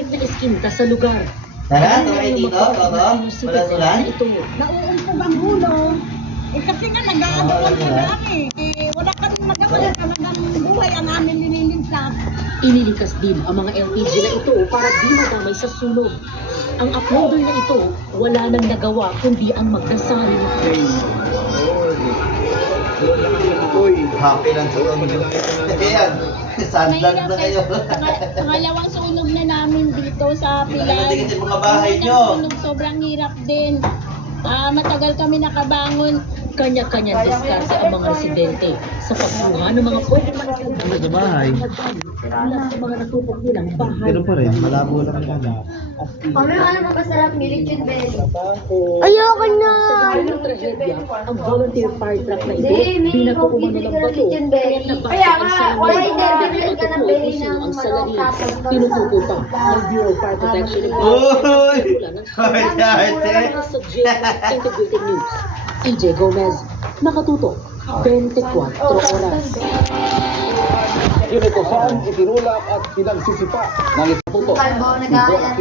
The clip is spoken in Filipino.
maliit na eskinta sa lugar. Tara, tumakay dito, Toto. Malasulan. Ito. Nauumpog ang ulo. Kasi nga nag-aano lang sa dami. Wala ka rin magawa. Talagang buhay ang amin nililigtas. Inilikas din ang mga LPG na ito para di madamay sa sunog. Ang uploader na ito, wala nang nagawa kundi ang magdasal. Happy lang sa ulo. Ayan, sandal na kayo. Pangalawang sunog na namin dito sa Pilay. Hindi kasi mga bahay nyo. Sobrang hirap din. Matagal kami nakabangon. Kanya-kanya diskarte ang mga residente sa pagkuha ng mga pwede maisagdamay Sa bahay. mula sa mga natupok nilang bahay. Pero pa rin, malabo lang yan. Kami ano pa masarap, military belly. Ayoko na! Sa ilang trahedya, ang volunteer fire truck na ito, Hindi, may binatukuman nilang bato, Christian belly. nabasa Kaya ang nga, salamin, why there, ka ng belly puso ng ang manok salamin, tapos tinutuko pa ng Bureau of Fire Protection and Uy! Mula ng Ate! sa JFK Integrated News. EJ Gomez, nakatutok, 24 oras. Yun ito saan itinulak at pinagsisipa ng Instituto. Kalbo, nag-aalat.